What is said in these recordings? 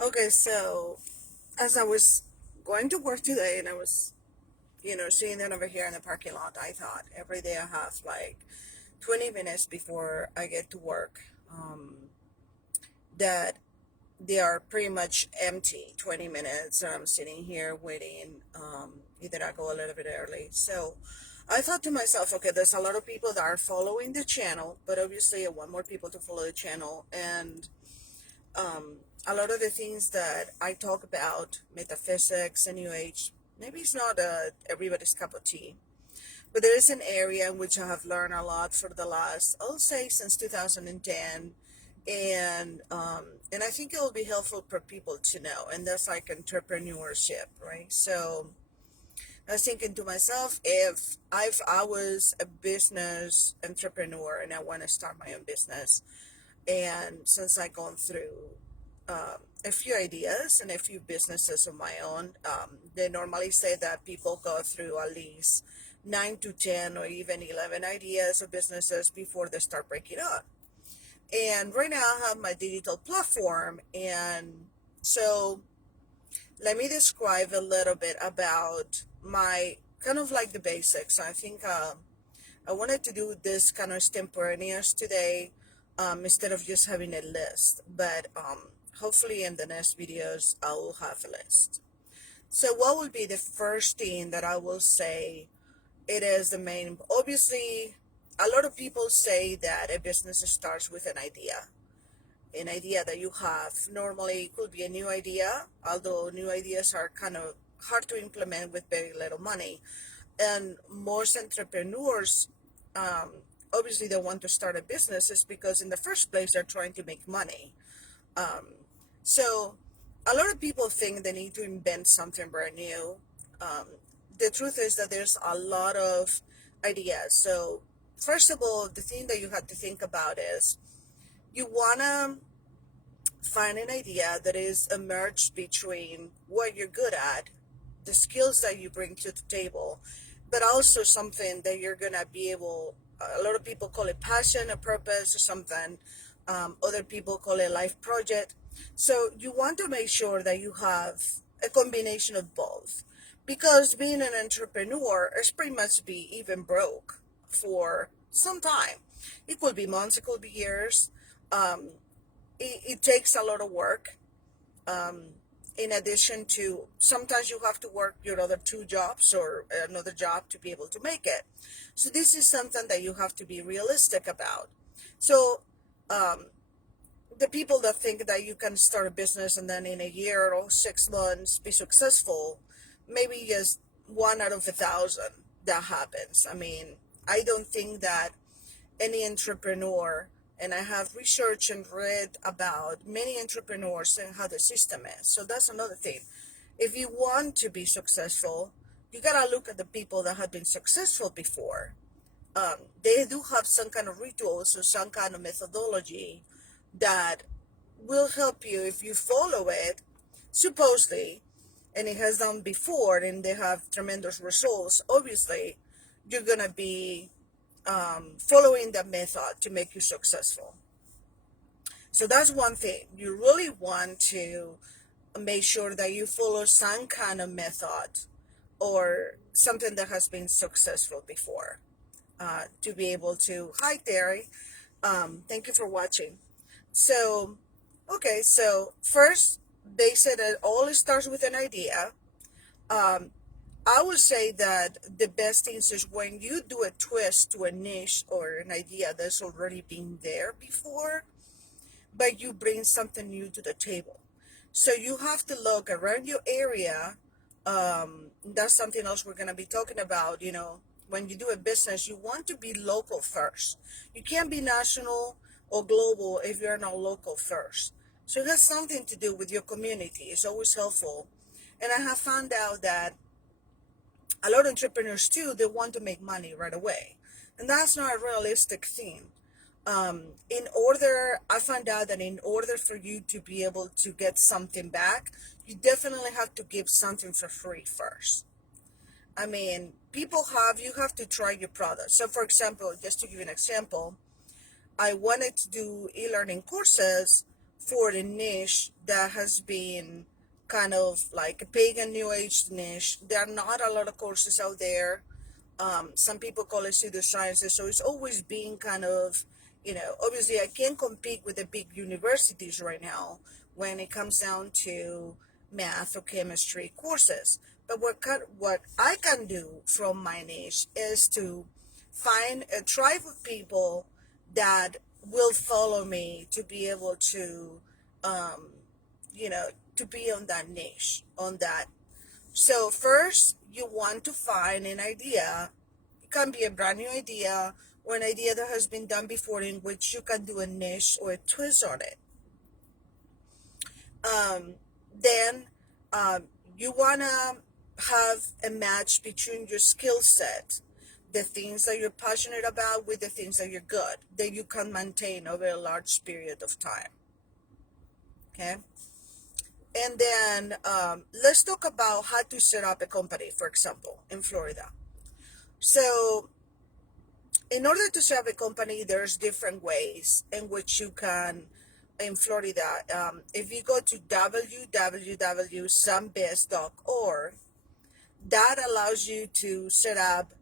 Okay, so as I was going to work today and I was, sitting over here in the parking lot, I thought every day I have like 20 minutes before I get to work, that they are pretty much empty 20 minutes. And I'm sitting here waiting. Either I go a little bit early. So I thought to myself, okay, there's a lot of people that are following the channel, but obviously I want more people to follow the channel. And a lot of the things that I talk about, metaphysics and New Age, maybe it's not everybody's cup of tea, but there is an area in which I have learned a lot for the last, I'll say, since 2010, and I think it will be helpful for people to know, and that's like entrepreneurship, right? So I was thinking to myself, if I was a business entrepreneur and I want to start my own business, and since I've gone through a few ideas and a few businesses of my own, they normally say that people go through at least 9 to 10 or even 11 ideas of businesses before they start breaking up. And right now I have my digital platform. And so let me describe a little bit about my kind of like the basics. I think I wanted to do this kind of extemporaneous today, instead of just having a list. But hopefully in the next videos, I will have a list. So what will be the first thing that I will say? It is the main, obviously, a lot of people say that a business starts with an idea that you have. Normally, it could be a new idea, although new ideas are kind of hard to implement with very little money. And most entrepreneurs, um, obviously they want to start a business is because in the first place they're trying to make money. So a lot of people think they need to invent something brand new. um, the truth is that there's a lot of ideas. So first of all, the thing that you have to think about is you want to find an idea that is a merge between what you're good at, the skills that you bring to the table, but also something that you're gonna be able. A lot of people call it passion, a purpose, or something. Other people call it life project. So you want to make sure that you have a combination of both, because being an entrepreneur is pretty much be even broke for some time. It could be months, it could be years. Um, it takes a lot of work. Um, in addition to, sometimes you have to work your other two jobs or another job to be able to make it. So this is something that you have to be realistic about. So um, the people that think that you can start a business and then in a year or 6 months be successful, maybe just one out of 1,000 that happens. I mean, I don't think that any entrepreneur, and I have researched and read about many entrepreneurs and how the system is. So that's another thing. If you want to be successful, you gotta look at the people that have been successful before. They do have some kind of rituals or some kind of methodology that will help you if you follow it, supposedly, and it has done before and they have tremendous results. Obviously, you're gonna be following the method to make you successful. So that's one thing. You really want to make sure that you follow some kind of method or something that has been successful before, to be able to. Hi, Terry. Thank you for watching. So, okay, so first, they said that all starts with an idea. Um, I would say that the best things is when you do a twist to a niche or an idea that's already been there before, but you bring something new to the table. So you have to look around your area. That's something else we're going to be talking about. When you do a business, you want to be local first. You can't be national or global if you're not local first. So it has something to do with your community. It's always helpful. And I have found out that a lot of entrepreneurs too, they want to make money right away, and that's not a realistic thing. I found out that in order for you to be able to get something back, you definitely have to give something for free first. I mean, you have to try your product. So for example, just to give you an example, I wanted to do e-learning courses for a niche that has been kind of like a pagan new age niche. There are not a lot of courses out there. Some people call it pseudosciences, so it's always being kind of, obviously I can't compete with the big universities right now when it comes down to math or chemistry courses. But what I can do from my niche is to find a tribe of people that will follow me to be able to, um, you know, to be on that niche, on that. So first, you want to find an idea. It can be a brand new idea or an idea that has been done before in which you can do a niche or a twist on it. Um, then um, you want to have a match between your skill set, the things that you're passionate about, with the things that you're good, that you can maintain over a large period of time. Okay. And then let's talk about how to set up a company, for example, in Florida. So in order to set up a company, there's different ways in which you can, in Florida, if you go to www.sunbiz.org, that allows you to set up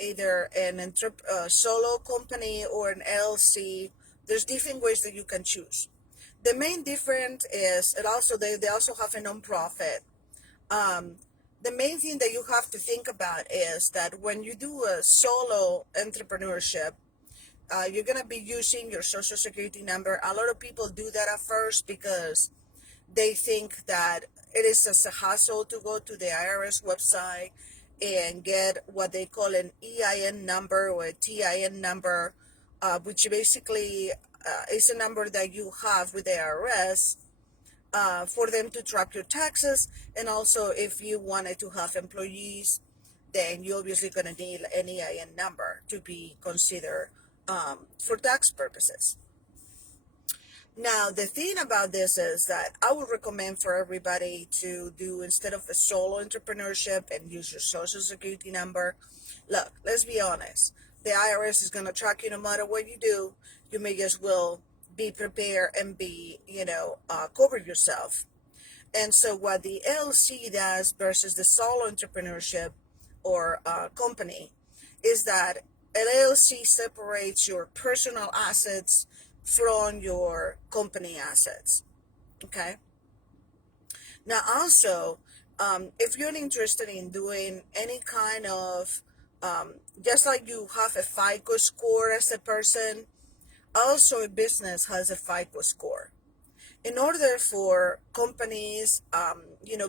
either an solo company or an LLC. There's different ways that you can choose. The main difference is, it also they also have a nonprofit. um, the main thing that you have to think about is that when you do a solo entrepreneurship, you're going to be using your social security number. A lot of people do that at first because they think that it is just a hassle to go to the IRS website and get what they call an EIN number or a TIN number, which basically is a number that you have with the IRS for them to track your taxes. And also, if you wanted to have employees, then you're obviously going to need an EIN number to be considered for tax purposes. Now, the thing about this is that I would recommend for everybody to do, instead of a solo entrepreneurship and use your social security number. Look, let's be honest. The IRS is going to track you no matter what you do. You may as well be prepared and be, cover yourself. And so what the LLC does versus the solo entrepreneurship or company is that LLC separates your personal assets from your company assets. Okay. Now also, if you're interested in doing any kind of, just like you have a FICO score as a person, also a business has a FICO score. In order for companies,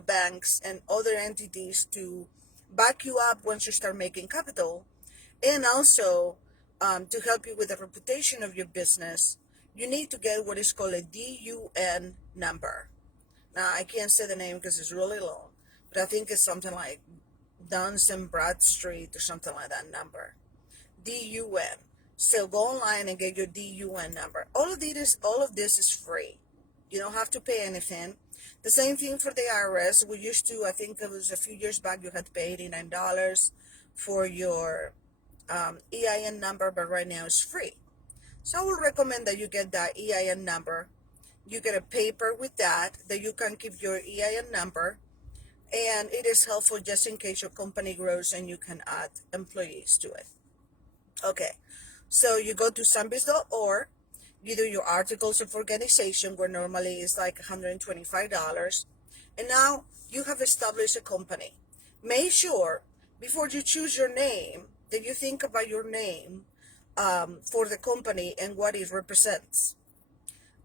banks and other entities to back you up once you start making capital, and also to help you with the reputation of your business, you need to get what is called a DUN number. Now, I can't say the name because it's really long, but I think it's something like Duns and Bradstreet or something like that number. DUN. So go online and get your DUN number. All of this is free. You don't have to pay anything. The same thing for the IRS. We used to, I think it was a few years back, you had to pay $89 for your EIN number, but right now it's free. So I would recommend that you get that EIN number. You get a paper with that you can keep your EIN number, and it is helpful just in case your company grows and you can add employees to it. Okay, so you go to sunbiz.org, you do your articles of organization, where normally it's like $125, and now you have established a company. Make sure before you choose your name that you think about your name for the company and what it represents.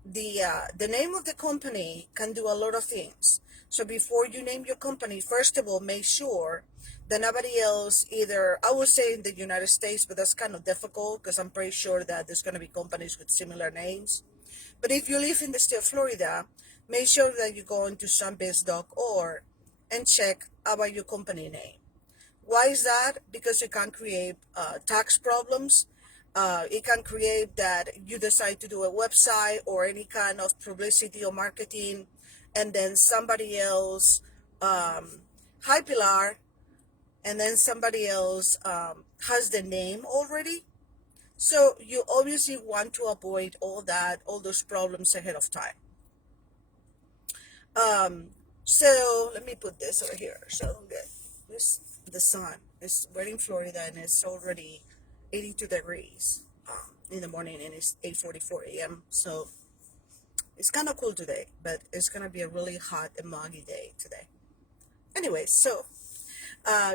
The name of the company can do a lot of things. So before you name your company, first of all, make sure that nobody else, either, I would say in the United States, but that's kind of difficult because I'm pretty sure that there's going to be companies with similar names. But if you live in the state of Florida, make sure that you go into sunbiz.org and check about your company name. Why is that? Because it can create tax problems. It can create that you decide to do a website or any kind of publicity or marketing, and then somebody else, hi Pilar, and then somebody else has the name already. So you obviously want to avoid all those problems ahead of time. Um, so let me put this over here. So good. This the sun is we're in Florida and it's already 82 degrees in the morning and it's 8:44 a.m. So it's kind of cool today, but it's gonna be a really hot and muggy day today. Anyway, so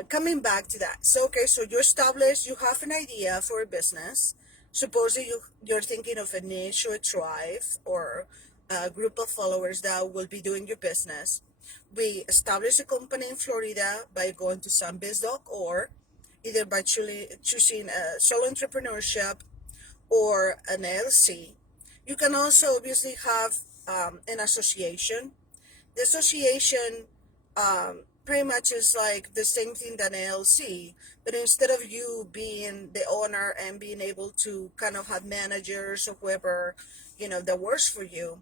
coming back to that. So okay, so you established, you have an idea for a business. Suppose that you're thinking of a niche or a tribe or a group of followers that will be doing your business. We establish a company in Florida by going to sunbiz.org, either by choosing a solo entrepreneurship or an LLC. You can also obviously have an association. The association pretty much is like the same thing than an LLC, but instead of you being the owner and being able to kind of have managers or whoever, that works for you,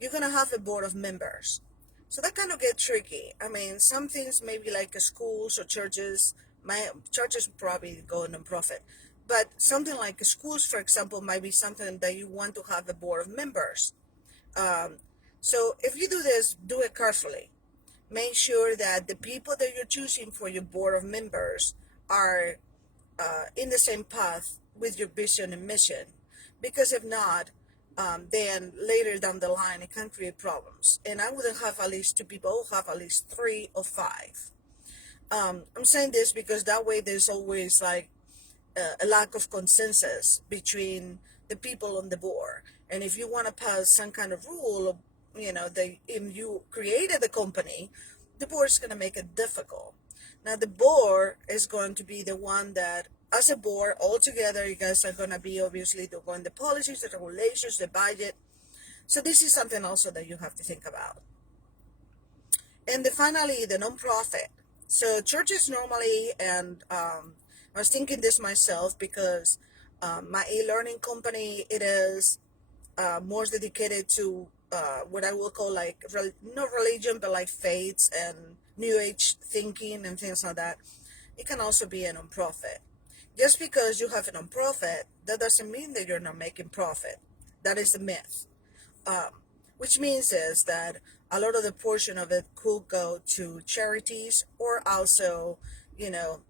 you're going to have a board of members. So that kind of get tricky. I mean, some things maybe like schools or churches, my churches probably go non-profit, but something like schools, for example, might be something that you want to have a board of members. Um, so if you do this, do it carefully. Make sure that the people that you're choosing for your board of members are in the same path with your vision and mission. Because if not, then later down the line, it can create problems. And I would have at least two people, have at least three or five. I'm saying this because that way there's always like a lack of consensus between the people on the board. And if you want to pass some kind of rule, if you created a company, the board is going to make it difficult. Now, the board is going to be the one that, as a board, all together, you guys are going to be obviously doing the policies, the regulations, the budget. So this is something also that you have to think about. And finally, the nonprofit. So churches normally, and I was thinking this myself because my e-learning company, it is more dedicated to what I will call like, not religion, but like faiths and new age thinking and things like that. It can also be a nonprofit. Just because you have a nonprofit, that doesn't mean that you're not making profit. That is the myth. Um, which means is that a lot of the portion of it could go to charities, or also, you know,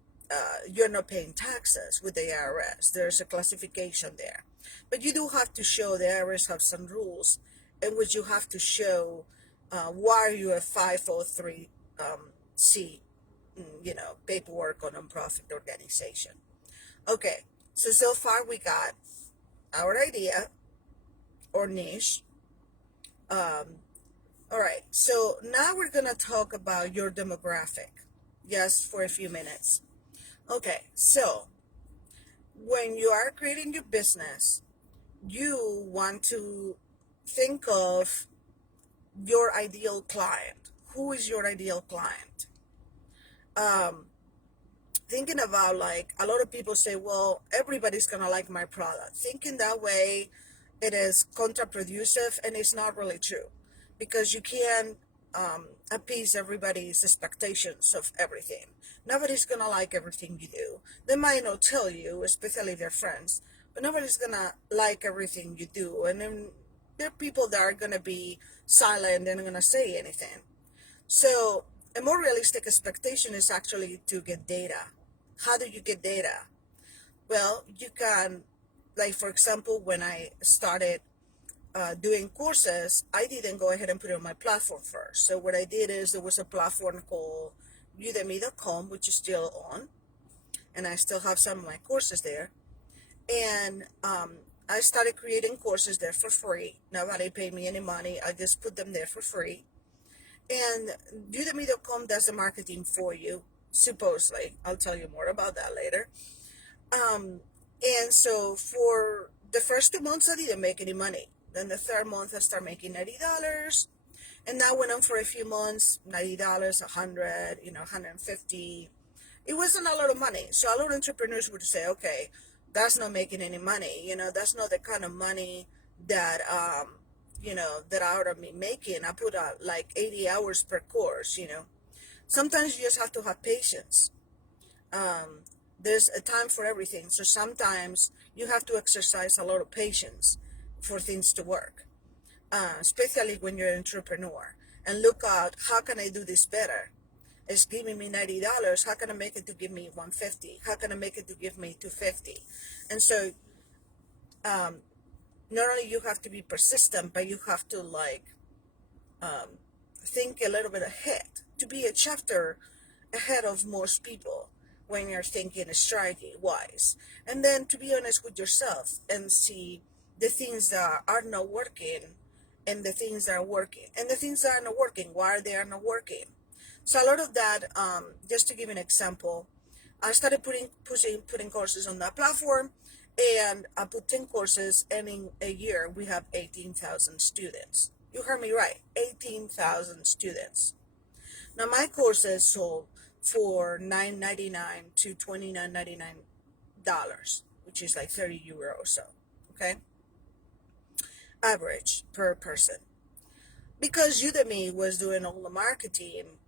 you're not paying taxes with the IRS. There's a classification there. But you do have to show, the IRS have some rules in which you have to show why you're a 503 C, paperwork or nonprofit organization. Okay, so far we got our idea or niche. Um, all right, so now we're gonna talk about your demographic, just for a few minutes. Okay, so when you are creating your business, you want to think of your ideal client. Who is your ideal client? Um, Thinking about, like, a lot of people say, well, everybody's gonna like my product. Thinking that way, it is counterproductive, and it's not really true, because you can't appease everybody's expectations of everything. Nobody's gonna like everything you do. They might not tell you, especially their friends, but nobody's gonna like everything you do. And then there are people that are gonna be silent and not gonna say anything. So a more realistic expectation is actually to get data. How do you get data? Well, you can, like, for example, when I started doing courses, I didn't go ahead and put it on my platform first. So what I did is, there was a platform called Udemy.com, which is still on, and I still have some of my courses there. And I started creating courses there for free. Nobody paid me any money. I just put them there for free. And Udemy.com does the marketing for you, supposedly. I'll tell you more about that later. Um, and so for the first 2 months, I didn't make any money. Then the third month, I started making $90. And that went on for a few months, $90, 100, 150. It wasn't a lot of money. So a lot of entrepreneurs would say, okay, that's not making any money. That's not the kind of money that, that I ought to be making. I put out like 80 hours per course. Sometimes you just have to have patience. Um, there's a time for everything. So sometimes you have to exercise a lot of patience for things to work, especially when you're an entrepreneur. And look out, how can I do this better? It's giving me $90. How can I make it to give me 150? How can I make it to give me 250? And so, not only you have to be persistent, but you have to think a little bit ahead, to be a chapter ahead of most people when you're thinking strategy wise. And then to be honest with yourself and see the things that are not working and the things that are working. And the things that are not working, why they are not working. So a lot of that, just to give an example, I started putting courses on that platform, and I put 10 courses, and in a year we have 18,000 students. You heard me right, 18,000 students. Now my courses sold for $9.99 to $29.99, which is like 30 euro or so, okay? Average per person. Because Udemy was doing all the marketing,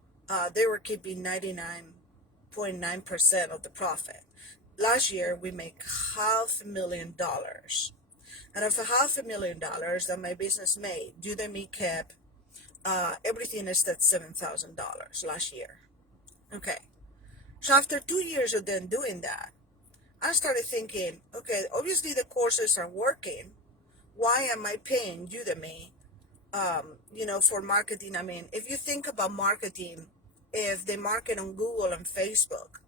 they were keeping 99.9% of the profit. Last year, we make $500,000. And of $500,000 that my business made, Udemy kept everything is at $7,000 last year. Okay. So after 2 years of them doing that, I started thinking, okay, obviously the courses are working. Why am I paying Udemy, for marketing? I mean, if you think about marketing, if they market on Google and Facebook,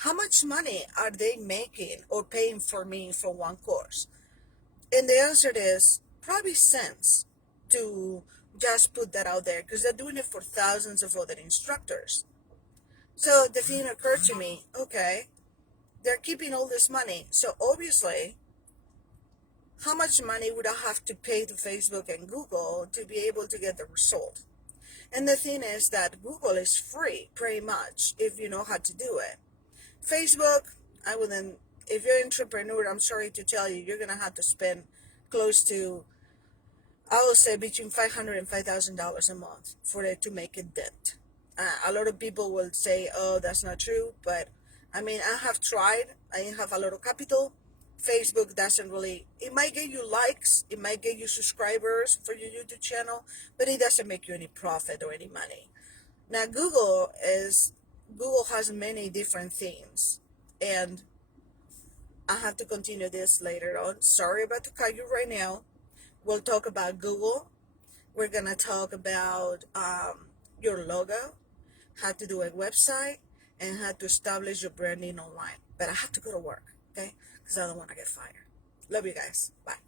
how much money are they making or paying for me for one course? And the answer is probably cents to just put that out there, because they're doing it for thousands of other instructors. So the thing occurred to me, okay, they're keeping all this money. So obviously, how much money would I have to pay to Facebook and Google to be able to get the result? And the thing is that Google is free, pretty much, if you know how to do it. Facebook, I wouldn't, if you're an entrepreneur, I'm sorry to tell you, you're going to have to spend close to, I would say, between $500 and $5,000 a month for it to make a dent. A lot of people will say, oh, that's not true. But I mean, I have tried. I have a lot of capital. Facebook doesn't really, it might get you likes, it might get you subscribers for your YouTube channel, but it doesn't make you any profit or any money. Now, Google has many different themes, and I have to continue this later on. Sorry about to cut you right now. We'll talk about Google. We're going to talk about your logo, how to do a website, and how to establish your branding online. But I have to go to work, okay? Because I don't want to get fired. Love you guys. Bye.